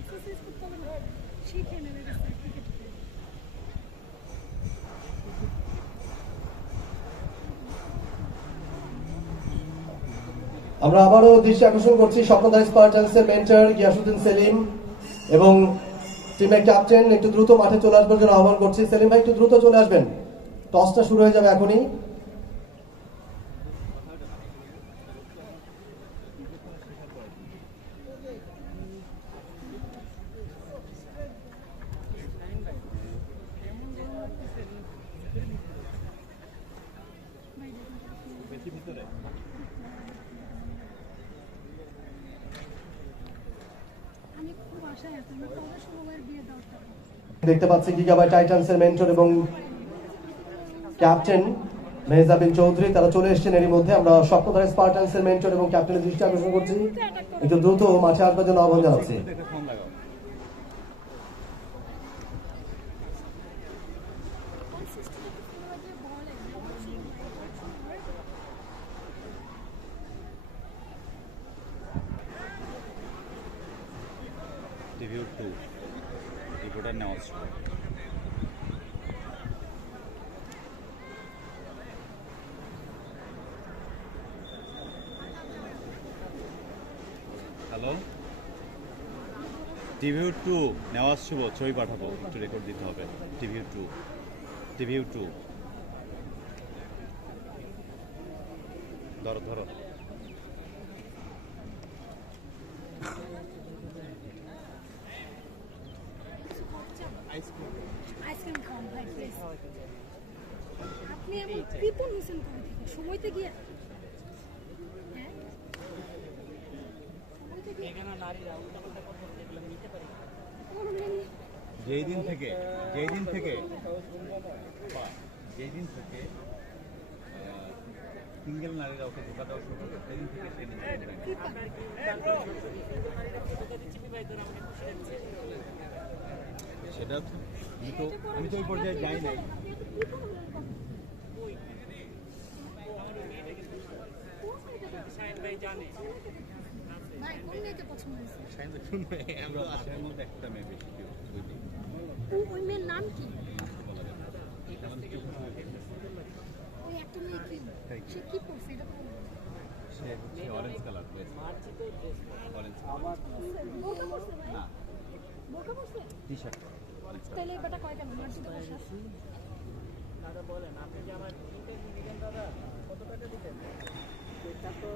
Exercise করতে হবে না শিখে নেবে আমরা আবারও দৃষ্টি আকর্ষণ করছি স্বপ্নধারী স্পার্টান্সের মেন্টর গিয়াসুদ্দিন সেলিম এবং টিমের ক্যাপ্টেন একটু দ্রুত মাঠে চলে আসবার জন্য আহ্বান করছি। সেলিম ভাই, একটু দ্রুত চলে আসবেন। টসটা শুরু হয়ে যাবে এখনই। কবে সময়ের দেখতে পাচ্ছি গিগাবাই টাইটান্সের মেন্টর এবং ক্যাপ্টেন মেহজাবিন চৌধুরী। তারা চলে এসেছেন এরই মধ্যে। আমরা স্বপ্নধারী স্পার্টান্সের মেন্টর এবং ক্যাপ্টেনের দৃষ্টি আকর্ষণ করছি। একটু দ্রুত মাঠে আসবার জন্য আহ্বান জানাচ্ছি। রিভিউ টু রিপোর্টার নেওয়া হ্যালো টিভিউ টু নেওয়াজ শুভ। ছবি পাঠাবো। একটু রেকর্ড দিতে হবে। টিভিউ টু টিভিউ টু ধরো ধরো। আপনি এমন কৃপণ হয়েছেন কবে থেকে সময়তে গিয়ে হ্যাঁ যেই দিন থেকে যেই দিন থেকে যেই দিন থেকে সিঙ্গেল নারীরা ওকে ধোকা দেওয়া শুরু করে সেই দিন থেকে সে নিজে সেটা আমি তো ওই পর্যায়ে যাই নাই। ড্রেস অরেঞ্জ তাহলে ব্যাটা কয় দাদা বলেন, আপনি কি আমার কিনতে দাদা? কত টাকা দিতেন এটা তো